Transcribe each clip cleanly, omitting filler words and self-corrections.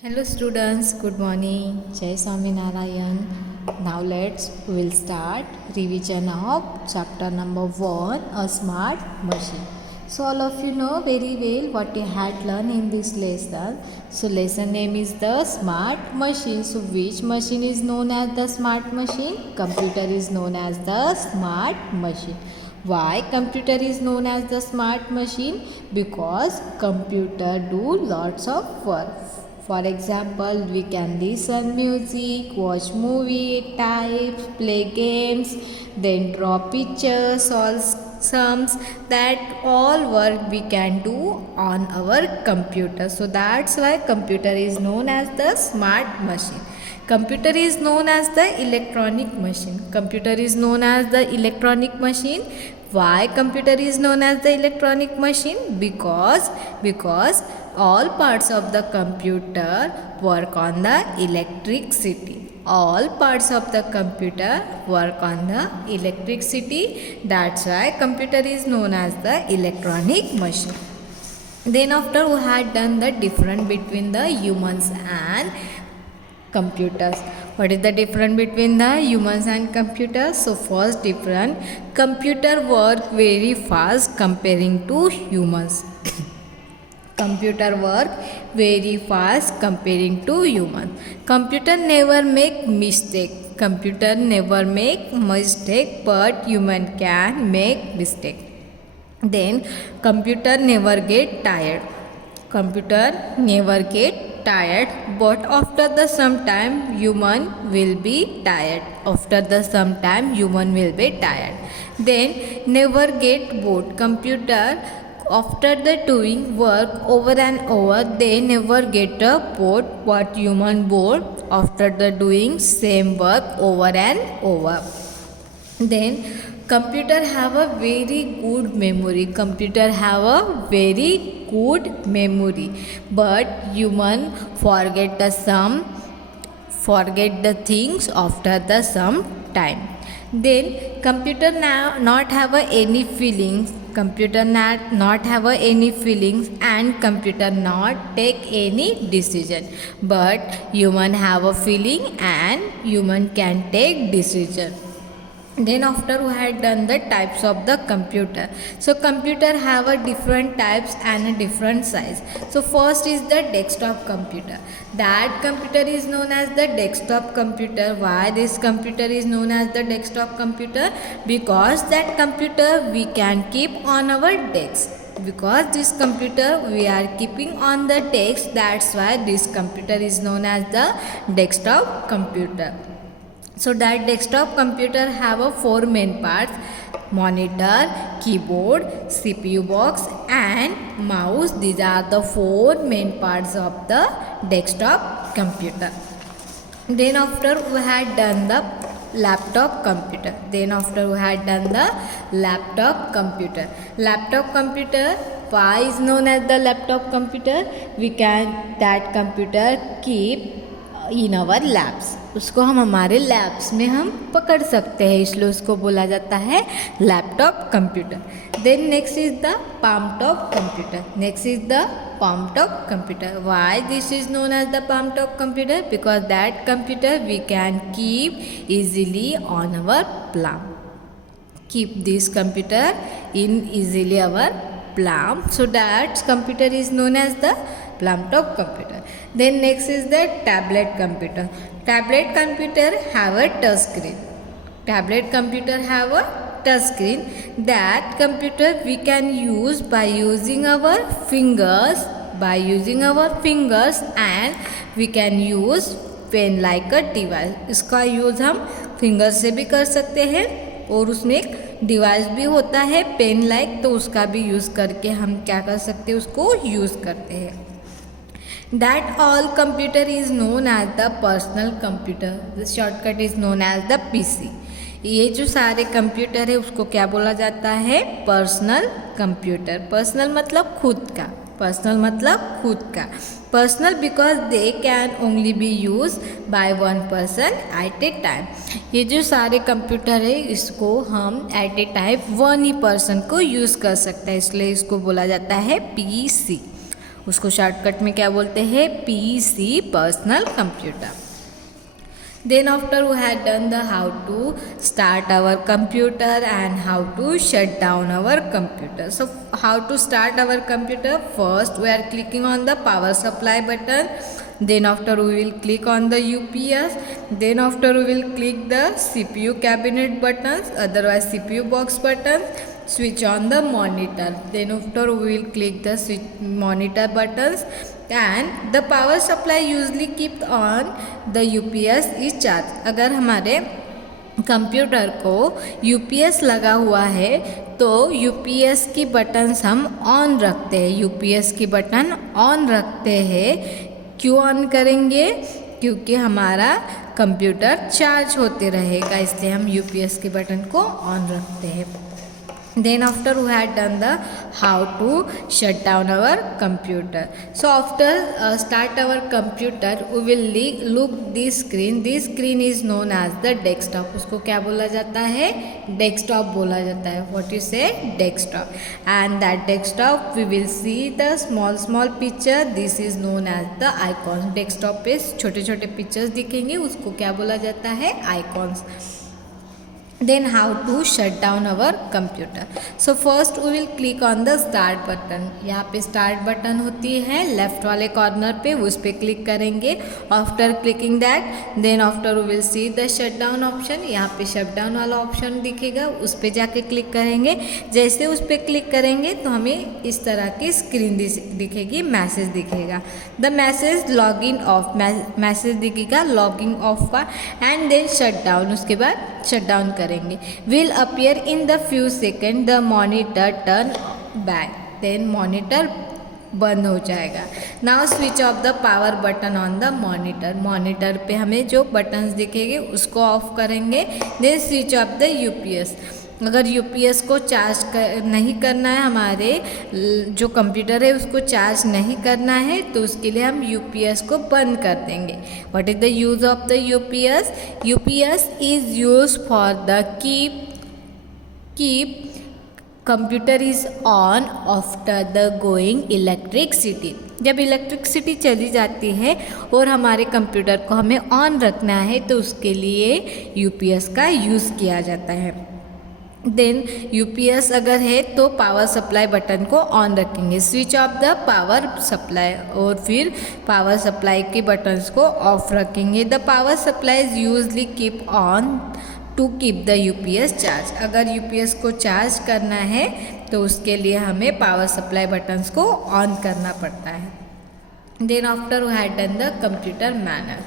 Hello students, good morning. Jai Swami Narayan. Now we'll start revision of chapter number 1, a smart machine. So all of you know very well what you had learned in this lesson. So lesson name is the smart machine. So which machine is known as the smart machine? Computer is known as the smart machine. Why computer is known as the smart machine? Because computer do lots of work. For example, we can listen music, watch movie, type, play games, then draw pictures, solve sums. That all work we can do on our computer. So that's why computer is known as the smart machine. Computer is known as the electronic machine. Computer is known as the electronic machine. Why computer is known as the electronic machine? Because all parts of the computer work on the electricity. All parts of the computer work on the electricity. That's why computer is known as the electronic machine. Then after we had done the difference between the humans and computers. What is the difference between the humans and computers? So first difference, computer work very fast comparing to humans. Computer work very fast comparing to human. Computer never make mistake. Computer never make mistake, but human can make mistake. Then computer never get tired. Computer never get tired, but after the some time human will be tired. After the some time human will be tired. Then never get bored. Computer after the doing work over and over, they never get a bored. What human bored after the doing same work over and over. Then computer have a very good memory. Computer have a very good memory, but human forget the things after the some time. Then computer now not have any feelings. Computer not have any feelings, and computer not take any decision. But human have a feeling and human can take decision. Then after we had done the types of the computer. So computer have a different types and a different size. So first is the desktop computer. That computer is known as the desktop computer. Why this computer is known as the desktop computer? Because that computer we can keep on our desk. Because this computer we are keeping on the desk, that's why this computer is known as the desktop computer. So that desktop computer have a 4 main parts: monitor, keyboard, CPU box and mouse. These are the 4 main parts of the desktop computer. Then after we had done the laptop computer. Laptop computer. Why is known as the laptop computer? We can that computer keep in our labs. उसको हम हमारे लैब्स में हम पकड़ सकते हैं, इसलिए उसको बोला जाता है laptop computer. Then next is the palmtop computer. Why this is known as the palmtop computer? Because that computer we can keep easily on our palm. Keep this computer in easily our palm. So that computer is known as the laptop computer. Then next is the tablet computer. Tablet computer have a touch screen. That computer we can use by using our fingers. And we can use pen like a device. इसका यूज़ हम फिंगर से भी कर सकते हैं और उसमें एक डिवाइस भी होता है पेन लाइक, तो उसका भी यूज़ करके हम क्या कर सकते हैं, उसको यूज़ करते हैं. That all computer is known as the personal computer. The shortcut is known as the PC. ये जो सारे कंप्यूटर है उसको क्या बोला जाता है? Personal computer. पर्सनल मतलब खुद का. Personal because they can only be use by one person at a time. ये जो सारे कंप्यूटर है इसको हम एट ए टाइम वन ही पर्सन को यूज़ कर सकते हैं, इसलिए इसको बोला जाता है PC. उसको शॉर्टकट में क्या बोलते हैं, PC, personal computer. Then after we had done the how to start our computer and how to shut down our computer. So how to start our computer? First we are clicking on the power supply button. Then after we will click on the UPS. Then after we will click the CPU cabinet buttons, otherwise CPU box buttons. Switch on the monitor. Then after we will click the switch monitor buttons, and the power supply usually keep on the UPS is charged. अगर हमारे computer को UPS लगा हुआ है तो UPS की बटन्स हम ऑन रखते हैं. UPS की बटन ऑन रखते हैं. क्यों ऑन करेंगे? क्योंकि हमारा कंप्यूटर चार्ज होते रहेगा, इसलिए हम UPS के बटन को ऑन रखते हैं. Then after we had done the how to shut down our computer. So after start our computer, we will look this screen. This screen is known as the desktop. उसको क्या बोला जाता है? Desktop बोला जाता है. What you say? Desktop. And that desktop we will see the small picture. This is known as the icons. Desktop पे छोटे छोटे pictures दिखेंगे, उसको क्या बोला जाता है? Icons. Then how to shut down our computer. So first we will click on the start button. यहाँ पे start button होती है लेफ्ट वाले कॉर्नर पे, उस पर क्लिक करेंगे. After clicking that, then after we will see the shut down option. यहाँ पे शट डाउन वाला ऑप्शन दिखेगा, उस पर जाके क्लिक करेंगे. जैसे उस पर क्लिक करेंगे तो हमें इस तरह की स्क्रीन दिखेगी, मैसेज दिखेगा. The message log in off, message दिखेगा लॉगिंग ऑफ का. एंड देन शट डाउन, उसके बाद शट डाउन करेंगे. Will appear in the few second. The monitor turn back, then monitor बंद हो जाएगा. Now switch off the power button on the monitor. Monitor पे हमें जो बटन्स दिखेंगे उसको ऑफ करेंगे. Then switch off the UPS. अगर UPS को चार्ज नहीं करना है, हमारे जो कंप्यूटर है उसको चार्ज नहीं करना है, तो उसके लिए हम UPS को बंद कर देंगे. What is the use of the UPS? UPS is use for the keep computer is on after the going electricity. जब इलेक्ट्रिसिटी चली जाती है और हमारे कंप्यूटर को हमें ऑन रखना है तो उसके लिए UPS का यूज़ किया जाता है. देन UPS अगर है तो पावर सप्लाई बटन को ऑन रखेंगे. Switch off the power supply, और फिर पावर सप्लाई के बटन्स को ऑफ रखेंगे. The power supply is usually keep on to keep the UPS charge. अगर UPS को चार्ज करना है तो उसके लिए हमें पावर सप्लाई बटन्स को ऑन करना पड़ता है. Then after we had done the computer manner.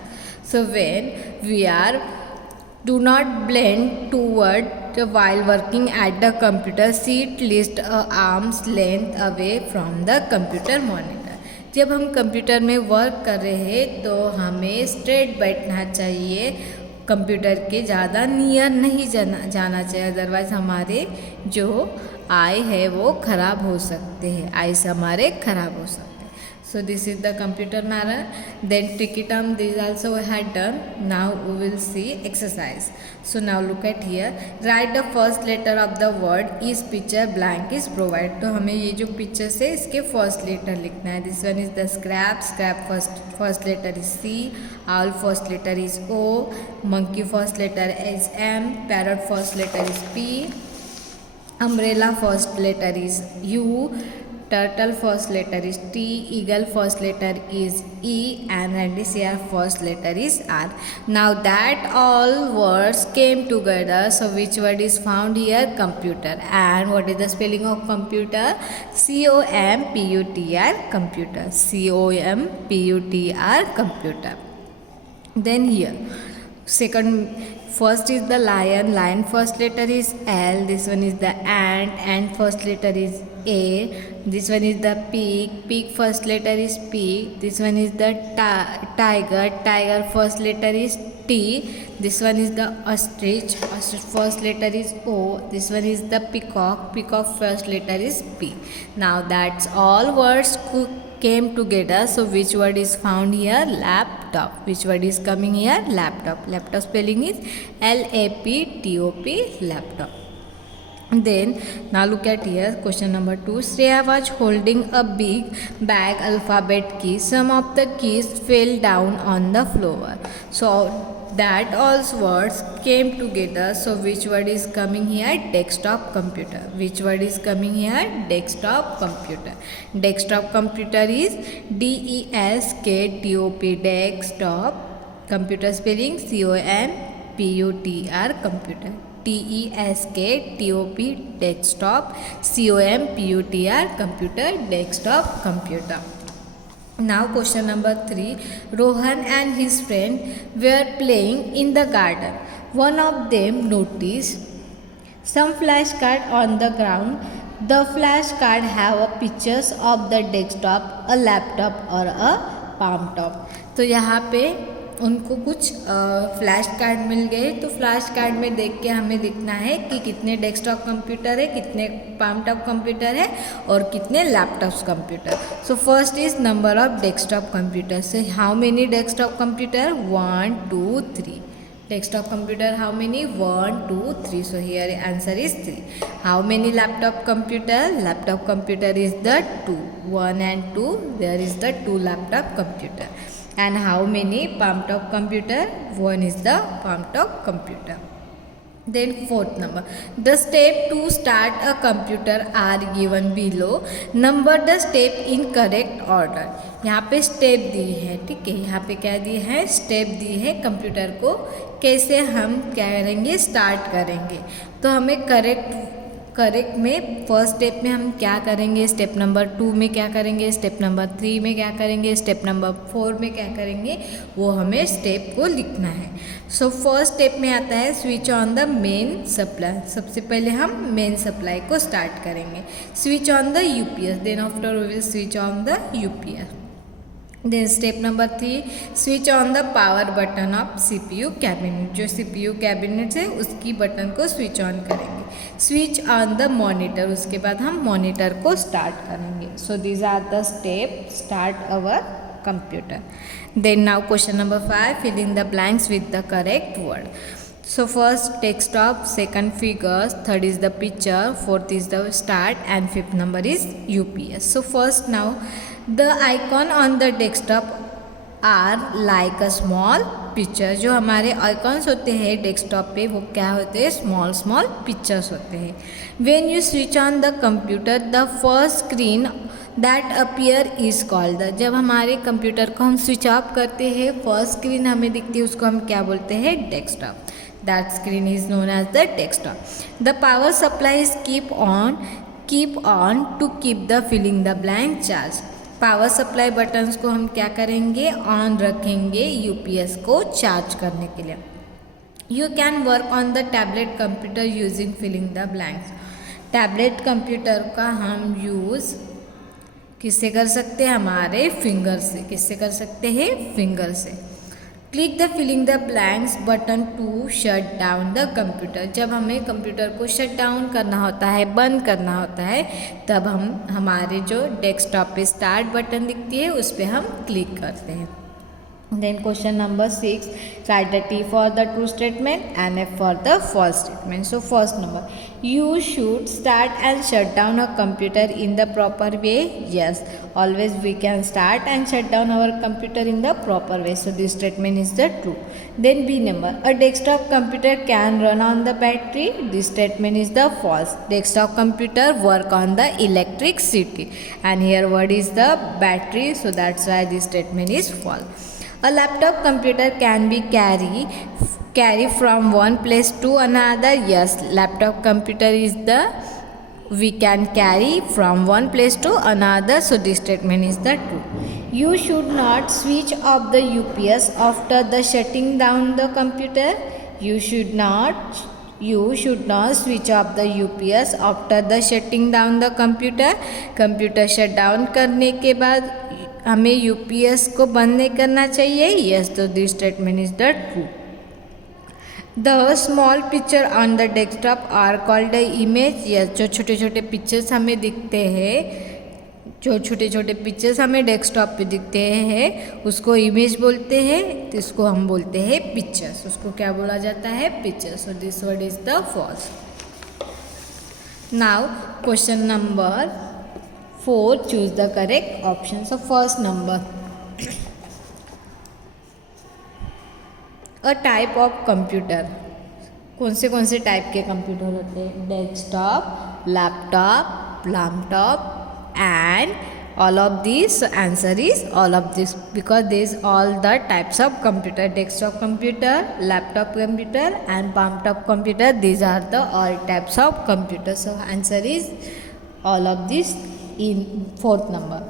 So when we are do not blend toward while working at the computer. Sit least a arm's length away from the computer monitor. जब हम कंप्यूटर में वर्क कर रहे हैं तो हमें स्ट्रेट बैठना चाहिए, कंप्यूटर के ज़्यादा नियर नहीं जाना चाहिए, अदरवाइज हमारे जो आई है वो ख़राब हो सकते हैं, आइस हमारे ख़राब हो सकते हैं. So this is the computer manner. Then tricky term, this also we had done. Now we will see exercise. So now look at here. Write the first letter of the word. इस picture blank is provided. तो हमें ये जो pictures है इसके first letter लिखना है. This one is the scrap. Scrap first letter is C. Owl first letter is O. Monkey first letter is M. Parrot first letter is P. Umbrella first letter is U. Turtle first letter is T. Eagle first letter is E. And reindeer first letter is R. Now that all words came together, so which word is found here? Computer. And what is the spelling of computer? COMPUTR, computer. COMPUTR, computer. Then here first is the lion first letter is L. This one is the ant first letter is A. This one is the pig first letter is P. This one is the tiger first letter is T. This one is the ostrich first letter is O. This one is the peacock first letter is P. Now that's all words came together, so which word is found here? Laptop. Which word is coming here? Laptop. Laptop spelling is LAPTOP, laptop. Then now look at here, question number 2. Shreya was holding a big bag alphabet keys. Some of the keys fell down on the floor. So that all words came together. So which word is coming here? Desktop computer. Which word is coming here? Desktop computer. Desktop computer is DESKTOP, desktop. Computer spelling COMPUTER, computer. DESKTOP, desktop. COMPUTER, computer, desktop computer. Now question number 3. Rohan and his friend were playing in the garden. One of them noticed some flashcards on the ground. The flashcards have pictures of the desktop, a laptop or a palm top. तो यहाँ पे उनको कुछ flash card मिल गए, तो flash card में देख के हमें देखना है कि कितने डेस्कटॉप कंप्यूटर है, कितने पाम टॉप कंप्यूटर है और कितने laptops computer. So first is number of desktop computer. से how many desktop computer? 1 2 3. Desktop computer, how many? 1 2 3. So here answer is 3. How many laptop computer? Laptop computer is the 2. 1 and 2. There is the 2 laptop computer. And how many palm top computer? 1 is the palm top computer. Then fourth number, the step to start a computer are given below. Number the step in correct order. यहाँ पे स्टेप दी है, ठीक है. यहाँ पे क्या दी है? स्टेप दी है. कंप्यूटर को कैसे हम क्या करेंगे? स्टार्ट करेंगे. तो हमें करेक्ट में फर्स्ट स्टेप में हम क्या करेंगे? स्टेप नंबर 2 में क्या करेंगे? स्टेप नंबर 3 में क्या करेंगे? स्टेप नंबर 4 में क्या करेंगे? वो हमें स्टेप को लिखना है. सो फर्स्ट स्टेप में आता है switch on the main supply. सबसे पहले हम मेन सप्लाई को स्टार्ट करेंगे. Switch on the UPS. Then after we will switch on the UPS. Then step number 3, switch on the power button of CPU cabinet. जो CPU cabinet है उसकी button को switch on करेंगे. Switch on the monitor. उसके बाद हम monitor को start करेंगे. So these are the step start our computer. Then now question number 5, fill in the blanks with the correct word. So first desktop, second figures, third is the picture, fourth is the start and fifth number is UPS. So first now the icon on the desktop are like a small picture. जो हमारे आइकॉन्स होते हैं डेस्कटॉप पे वो क्या होते हैं? Small pictures होते हैं. When you switch on the computer, the first screen that appear is called the. जब हमारे कंप्यूटर को हम स्विच ऑफ करते हैं फर्स्ट स्क्रीन हमें दिखती है उसको हम क्या बोलते हैं? Desktop. That screen is known as the desktop. The power supply is keep on to keep the filling the blank charge. Power supply buttons को हम क्या करेंगे? ऑन रखेंगे यूपीएस को चार्ज करने के लिए. You can work on the tablet computer using filling the blanks. Tablet computer का हम यूज़ किससे कर सकते हैं? हमारे फिंगर से. किससे कर सकते हैं? फिंगर से. Click the filling the blanks button to shut down the computer. जब हमें कंप्यूटर को शट डाउन करना होता है, बंद करना होता है, तब हम हमारे जो डेस्कटॉप पे स्टार्ट बटन दिखती है उस पर हम क्लिक करते हैं. Then question number 6, write the T for the true statement and F for the false statement. So first number, you should start and shut down a computer in the proper way. Yes, always we can start and shut down our computer in the proper way. So this statement is the true. Then B number, a desktop computer can run on the battery. This statement is the false. Desktop computer work on the electricity. And here word is the battery. So that's why this statement is false. A laptop computer can be carry from one place to another. Yes, laptop computer is the we can carry from one place to another. So this statement is the true. You should not switch off the UPS after the shutting down the computer. You should not switch off the UPS after the shutting down the computer. Computer shut down करने के बाद हमें यूपीएस को बंद नहीं करना चाहिए. Yes, तो this statement is the true. The small picture on the desktop are called the image. Yes, जो छोटे छोटे पिक्चर्स हमें दिखते हैं, जो छोटे छोटे पिक्चर्स हमें डेस्कटॉप पे दिखते हैं उसको इमेज बोलते हैं. तो इसको हम बोलते हैं पिक्चर्स. उसको क्या बोला जाता है? Pictures. So this word is the false. Now question number 4, choose the correct option. So first number, a type of computer, कौन से टाइप के कंप्यूटर होते हैं? Desktop, laptop and all of these. So answer is all of this, because these all the types of computer: desktop computer, laptop computer and palm-top computer. These are the all types of computer. So answer is all of this in fourth number.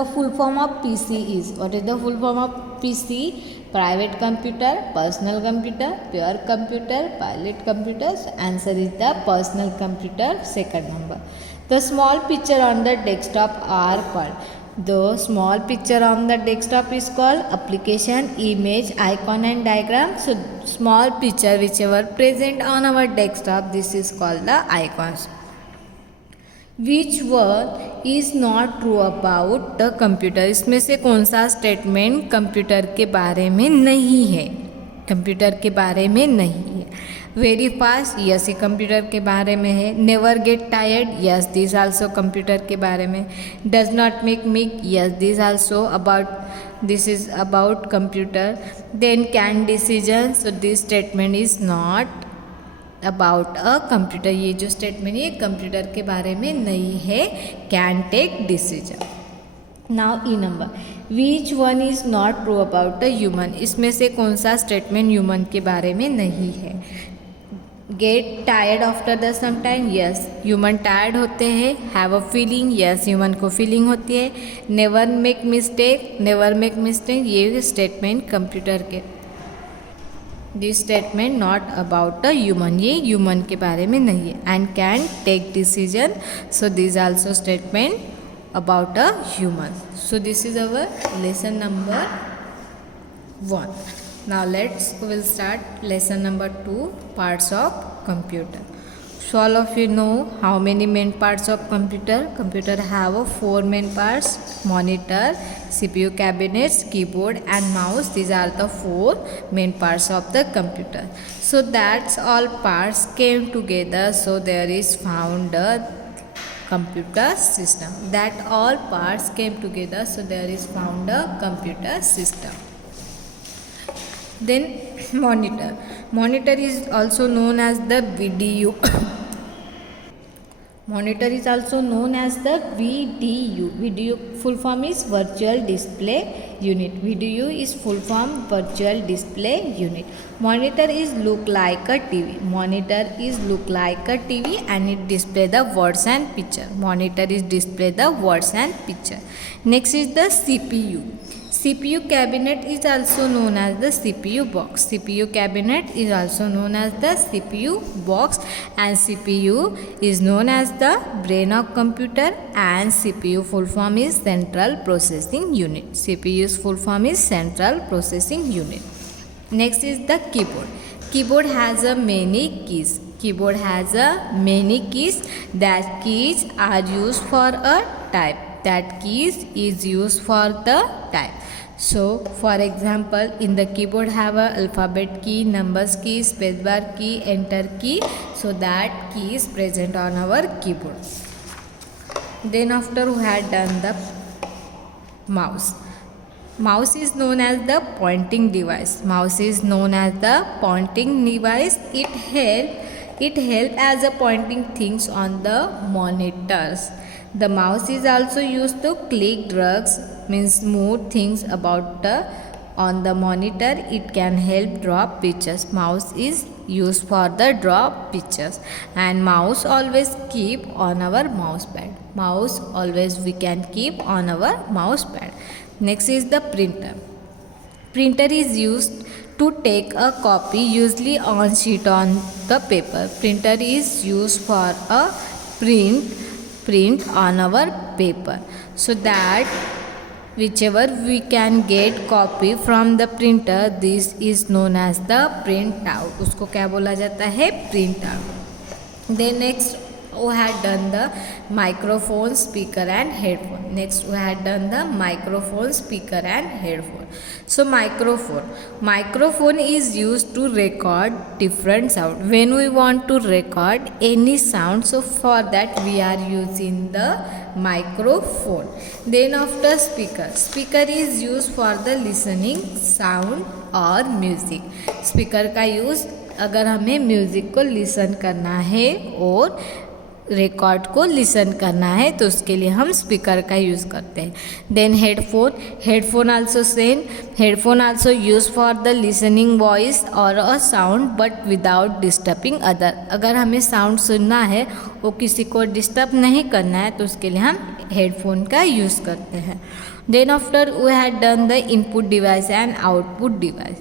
The full form of PC is, what is the full form of PC? Private computer, personal computer, pure computer, pilot computer. So answer is the personal computer, second number. The small picture on the desktop are called. The small picture on the desktop is called application, image, icon and diagram. So small picture whichever present on our desktop, this is called the icons. Which one is not true about the computer? इसमें से कौन सा statement computer के बारे में नहीं है? कंप्यूटर के बारे में नहीं है. वेरी फास्ट, यस ये कंप्यूटर के बारे में है. Never get tired, yes this also computer के बारे में. Does not make mick, yes this also about, this is about computer. Then can decision, so this statement is not about a computer. ये जो स्टेटमेंट है कंप्यूटर के बारे में नहीं है. Can take decision. Now E number, which one is not true about the human? इसमें से कौन सा स्टेटमेंट ह्यूमन के बारे में नहीं है? Get tired after the some time, yes human tired होते हैं. Have a feeling, yes human को फीलिंग होती है. Never make mistake, never make mistake, ये स्टेटमेंट कंप्यूटर के, this statement not about the human, ये ह्यूमन के बारे में नहीं है. And can take decision, so this also statement about a human. So this is our lesson number 1. Now we'll start lesson number 2, parts of computer. So all of you know how many main parts of computer? Computer have 4 main parts: monitor, CPU cabinets, keyboard and mouse. These are the 4 main parts of the computer. So that's all parts came together, so there is found a computer system. That all parts came together, so there is found a computer system. Then monitor. Monitor is also known as the VDU. Monitor is also known as the VDU. VDU full form is Virtual Display Unit. VDU is full form Virtual Display Unit. Monitor is look like a TV. Monitor is look like a TV and it display the words and picture. Monitor is display the words and picture. Next is the CPU. CPU cabinet is also known as the CPU box. CPU cabinet is also known as the CPU box, and CPU is known as the brain of computer, and CPU full form is Central Processing Unit. CPU's full form is Central Processing Unit. Next is the keyboard. Keyboard has a many keys. Keyboard has a many keys. That keys are used for a type. That keys is used for the type. So for example, in the keyboard have a alphabet key, numbers key, spacebar key, enter key. So that key is present on our keyboard. Then after we had done the mouse. Mouse is known as the pointing device. Mouse is known as the pointing device. It help as a pointing things on the monitors. The mouse is also used to click drugs, means move things about the on the monitor. It can help draw pictures. Mouse is used for the draw pictures, and mouse always keep on our mouse pad. Mouse always we can keep on our mouse pad. Next is the printer. Printer is used to take a copy, usually on sheet on the paper. Printer is used for a print on our paper, so that whichever we can get copy from the printer, this is known as the print out. उसको क्या बोला जाता है? Print out. Then next we had done the microphone, speaker and headphone. Next we had done the microphone, speaker and headphone. So microphone is used to record different sound. When we want to record any sound, so for that we are using the microphone. Then after speaker is used for the listening sound और music. Speaker का use अगर हमें म्यूज़िक को लिसन करना है और रिकॉर्ड को लिसन करना है तो उसके लिए हम स्पीकर का यूज़ करते हैं. Then headphone also use for the listening voice or a sound but without disturbing other. अगर हमें साउंड सुनना है वो किसी को डिस्टर्ब नहीं करना है तो उसके लिए हम हेडफोन का यूज़ करते हैं. Then after we had done the input device and output device.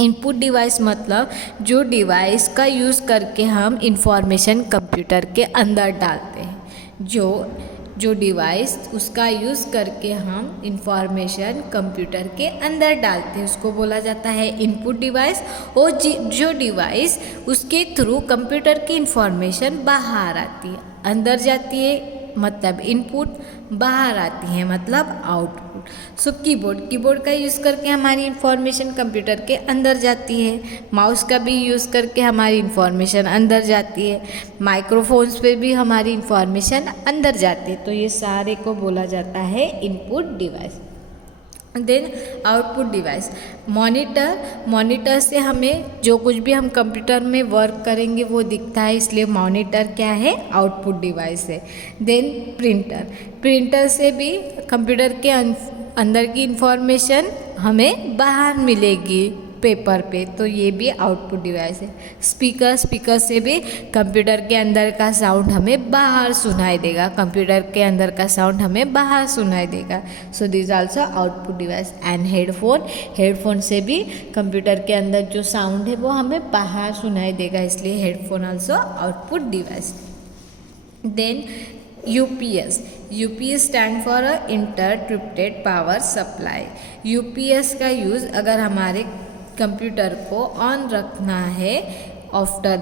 Input device मतलब जो डिवाइस का यूज़ करके हम इंफॉर्मेशन कंप्यूटर के अंदर डालते हैं. जो डिवाइस उसका यूज़ करके हम इंफॉर्मेशन कंप्यूटर के अंदर डालते हैं उसको बोला जाता है इनपुट डिवाइस. और जो डिवाइस उसके थ्रू कंप्यूटर की इंफॉर्मेशन बाहर आती है, अंदर जाती है मतलब इनपुट, बाहर आती है मतलब आउटपुट. सो कीबोर्ड का यूज़ करके हमारी इंफॉर्मेशन कंप्यूटर के अंदर जाती है. माउस का भी यूज़ करके हमारी इंफॉर्मेशन अंदर जाती है. माइक्रोफोन्स पे भी हमारी इंफॉर्मेशन अंदर जाती है. तो ये सारे को बोला जाता है input device. Then output device. Monitor से हमें जो कुछ भी हम कंप्यूटर में वर्क करेंगे वो दिखता है, इसलिए मॉनिटर क्या है, आउटपुट डिवाइस है. देन प्रिंटर से भी कंप्यूटर के अंदर की इंफॉर्मेशन हमें बाहर मिलेगी पेपर पे, तो ये भी आउटपुट डिवाइस है. स्पीकर से भी कंप्यूटर के अंदर का साउंड हमें बाहर सुनाई देगा, कंप्यूटर के अंदर का साउंड हमें बाहर सुनाई देगा. सो this also output device. And headphone से भी कंप्यूटर के अंदर जो साउंड है वो हमें बाहर सुनाई देगा, इसलिए headphone also output device. Then UPS stand for interpreted power supply. UPS का यूज़ अगर हमारे कंप्यूटर को ऑन रखना है आफ्टर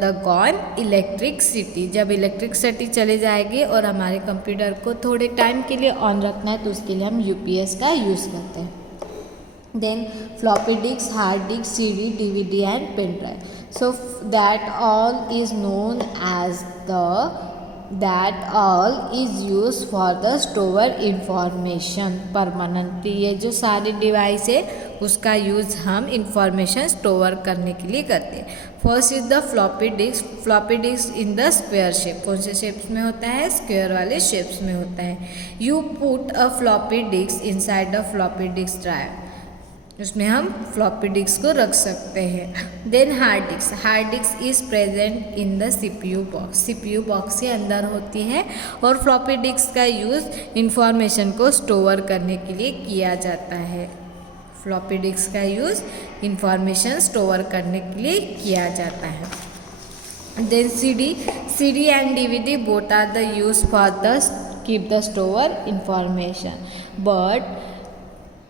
द गॉन इलेक्ट्रिसिटी. जब इलेक्ट्रिसिटी चले जाएगी और हमारे कंप्यूटर को थोड़े टाइम के लिए ऑन रखना है तो उसके लिए हम यूपीएस का यूज़ करते हैं. Then floppy disk, hard disk, CD, DVD and pen drive. So that all is known as that all is used for the store information permanently. ये जो सारे डिवाइस है उसका यूज़ हम इंफॉर्मेशन स्टोर करने के लिए करते हैं. First is the floppy disc in the square shape. कौन से शेप्स में होता है, स्क्वायर वाले शेप्स में होता है. You put a floppy disk inside the floppy disk drive. उसमें हम फ्लॉपी डिस्क को रख सकते हैं. Then hard disk is present in the CPU box के अंदर होती है और फ्लॉपी डिस्क का यूज़ इंफॉर्मेशन को स्टोर करने के लिए किया जाता है. फ्लॉपी डिस्क का यूज़ इंफॉर्मेशन स्टोर करने के लिए किया जाता है. Then CD and DVD both are the use for the keep the store information,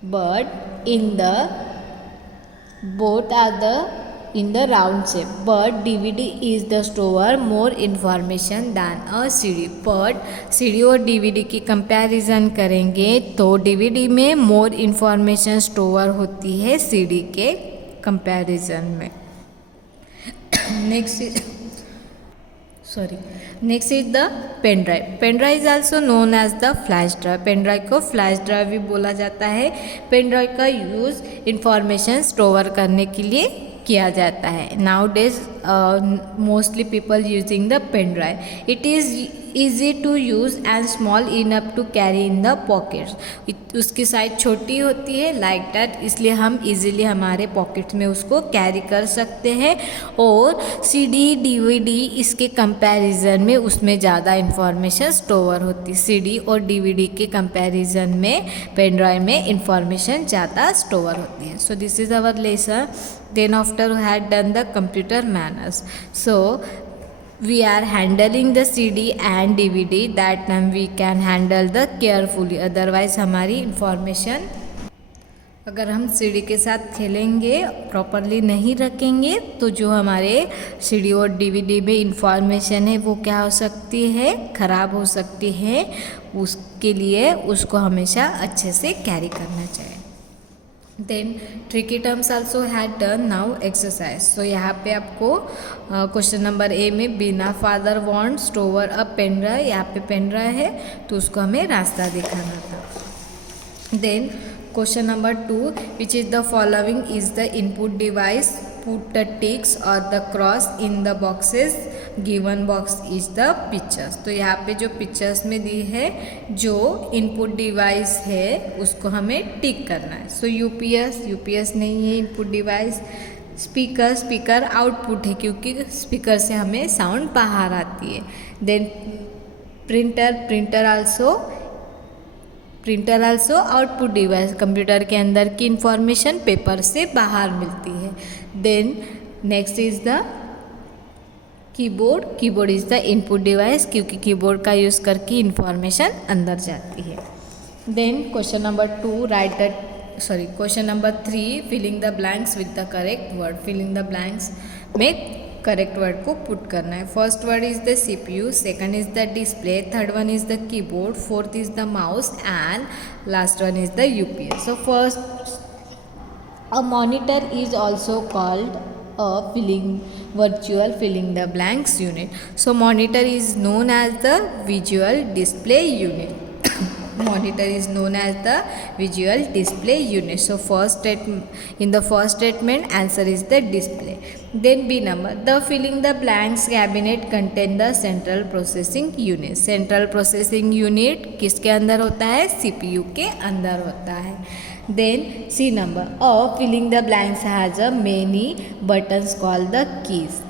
but in the both are in the round shape, but DVD is the store more information than a CD. but CD और DVD की कंपैरिजन करेंगे तो DVD में more information store होती है CD के comparison में. Next is the pen drive is also known as the flash drive. Pen drive को फ्लैश ड्राइव भी बोला जाता है. पेन ड्राइव का यूज़ इंफॉर्मेशन स्टोर करने के लिए किया जाता है. Now days mostly people using the pen drive. It is easy to use and small enough to carry in the pockets. उसकी साइज छोटी होती है लाइक दैट, इसलिए हम इजीली हमारे पॉकेट्स में उसको कैरी कर सकते हैं. और CD DVD इसके कंपैरिजन में उसमें ज़्यादा इंफॉर्मेशन स्टोर होती है. CD और DVD के कंपैरिजन में पेन ड्राइव में इंफॉर्मेशन ज़्यादा स्टोर होती है. So this is our lesson. Then after we had done the computer manners. So we are handling the CD and DVD, that time we can handle the carefully, otherwise हमारी information अगर हम सीढ़ी के साथ खेलेंगे, प्रॉपरली नहीं रखेंगे, तो जो हमारे सीढ़ी और डीवीडी में इंफॉर्मेशन है वो क्या हो सकती है, ख़राब हो सकती है। उसके लिए उसको हमेशा अच्छे से कैरी करना चाहिए। Then tricky terms also had done, now exercise. तो यहाँ पे आपको क्वेश्चन नंबर ए में Bina father wants to over a pen drive, यहाँ पे पेन ड्राइव है तो उसको हमें रास्ता दिखाना था। Then question number 2, which is the following is the input device, put the ticks or the cross in the boxes, given box is the pictures. तो यहाँ पे जो पिक्चर्स में दी है, जो इनपुट डिवाइस है उसको हमें टिक करना है। सो यूपीएस नहीं है इनपुट डिवाइस। स्पीकर आउटपुट है, क्योंकि स्पीकर से हमें साउंड बाहर आती है। Then printer also output device, computer के अंदर की इंफॉर्मेशन पेपर से बाहर मिलती है। Then next is the keyboard is the input device, क्योंकि कीबोर्ड का यूज़ करके इंफॉर्मेशन अंदर जाती है। Then question number 3, filling the blanks with the correct word. Filling the blanks में करेक्ट वर्ड को पुट करना है। First word is the CPU, second is the display, third one is the keyboard, fourth is the mouse and last one is the UPS। So first, a monitor is also called a virtual filling the blanks unit. So monitor is known as the visual display unit. Monitor is known as the visual display unit. So in the first statement answer is the display. Then B number, the filling the blanks cabinet contain the central processing unit. Central processing unit किसके अंदर होता है, CPU के अंदर होता है। Then C number, filling the blanks has a many buttons called the keys.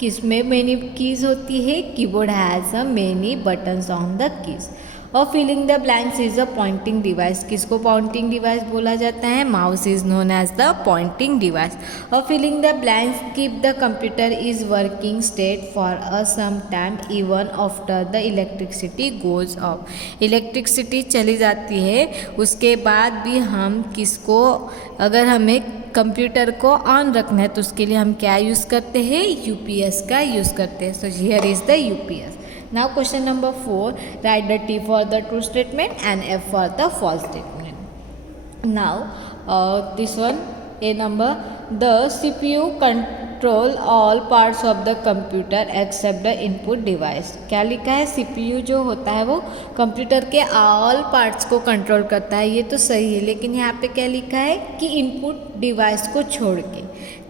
किसमें many keys होती है, keyboard has a many buttons on the keys. और filling the blanks is a pointing device, किसको पॉइंटिंग डिवाइस बोला जाता है, mouse is known as the pointing device. और filling the blanks keep the computer is working state for a some time even after the electricity goes off. Electricity चली जाती है, उसके बाद भी हम किसको, अगर हमें कंप्यूटर को ऑन रखना है तो उसके लिए हम क्या यूज़ करते हैं, UPS का यूज़ करते हैं। So here is the UPS। Now question number 4, write the T for the true statement and F for the false statement. Now this one, A number, the CPU control all parts of the computer except the input device. क्या लिखा है, CPU जो होता है वो कंप्यूटर के all parts को कंट्रोल करता है, ये तो सही है, लेकिन यहाँ पे क्या लिखा है कि इनपुट डिवाइस को छोड़ के,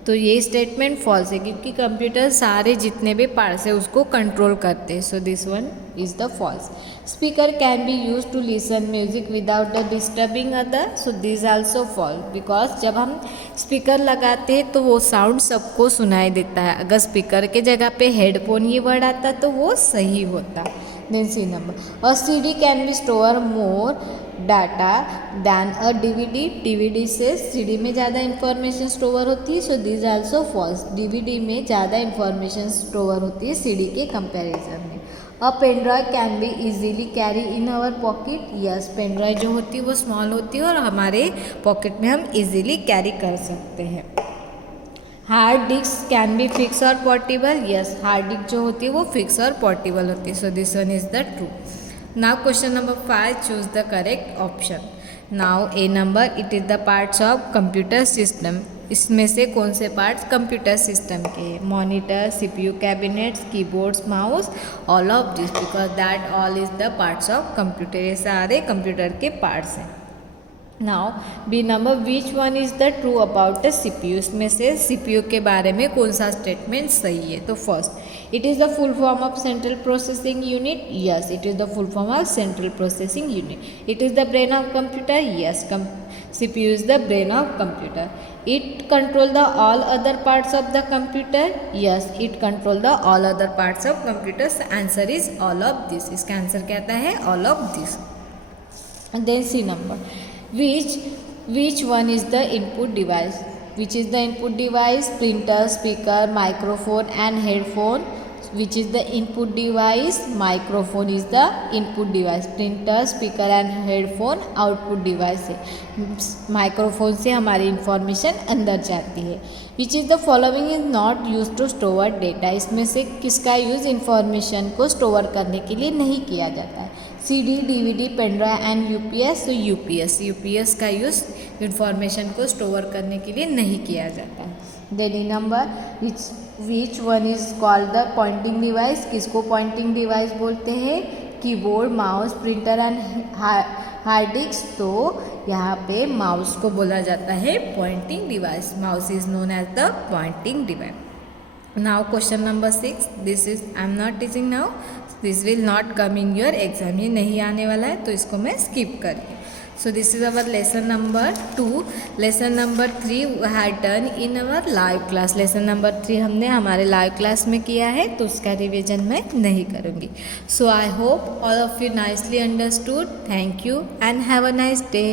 तो ये स्टेटमेंट फॉल्स है, क्योंकि कंप्यूटर सारे जितने भी पार्ट्स है उसको कंट्रोल करते हैं। So this one is the false. Speaker can be use to listen music without the disturbing other, so this also false, because जब हम स्पीकर लगाते हैं तो वो साउंड सबको सुनाई देता है। अगर स्पीकर के जगह पे हेडफोन ये वर्ड आता तो वो सही होता। Then C number, a CD can be store more data than a DVD से CD में ज़्यादा इंफॉर्मेशन स्टोर होती है। So this also false, DVD में ज़्यादा इंफॉर्मेशन स्टोर होती है CD के कंपैरिजन में। A pen drive can be easily carry in our pocket, yes pen drive जो होती है वो स्मॉल होती है और हमारे पॉकेट में हम इजीली कैरी कर सकते हैं। Hard disk can be fix और पोर्टेबल, यस हार्ड डिस्क जो होती है वो फिक्स और पोर्टेबल होती है। So this one is the true. Now question number 5, choose the correct option. Now A number, it is the parts of computer system. इसमें से कौन से पार्ट्स कंप्यूटर सिस्टम के हैं, monitor, CPU cabinets, keyboards, mouse, all of this, because that all is the parts of computer, ये सारे कंप्यूटर के पार्ट्स हैं। Now B number, which one is the true about the CPU। इसमें से CPU के बारे में कौन सा स्टेटमेंट सही है, तो first, it is the full form of central processing unit, yes it is the full form of central processing unit. It is the brain of computer, yes CPU is the brain of computer. It control the all other parts of the computer, yes it control the all other parts of computer. Answer is all of this, इसका आंसर क्या आता है, all of this. And then C number, which one is the input device, which is the input device, printer, speaker, microphone and headphone. which is the input device? Microphone is the input device. Printer, speaker and headphone output device है. Microphone से हमारी information अंदर जाती है. Which is the following is not use to store data. इसमें से किसका use information को स्टोर करने के लिए नहीं किया जाता है? CD, DVD, pen drive and UPS. तो यूपीएस का यूज़ इंफॉर्मेशन को स्टोर करने के लिए नहीं किया जाता है. Then number which one is called the pointing device. किसको पॉइंटिंग डिवाइस बोलते हैं? Keyboard, mouse, printer and hard disk. तो यहाँ पे माउस को बोला जाता है pointing device. Mouse is known as the pointing device. Now question number 6. This is I am not teaching now. This will not come in your exam. ये नहीं आने वाला है तो इसको मैं स्किप करिए. So this is our lesson number 2. Lesson number 3 we had done in our live class. Lesson number 3 हमने हमारे live class में किया है तो उसका रिवीजन मैं नहीं करूँगी. So I hope all of you nicely understood. Thank you and have a nice day.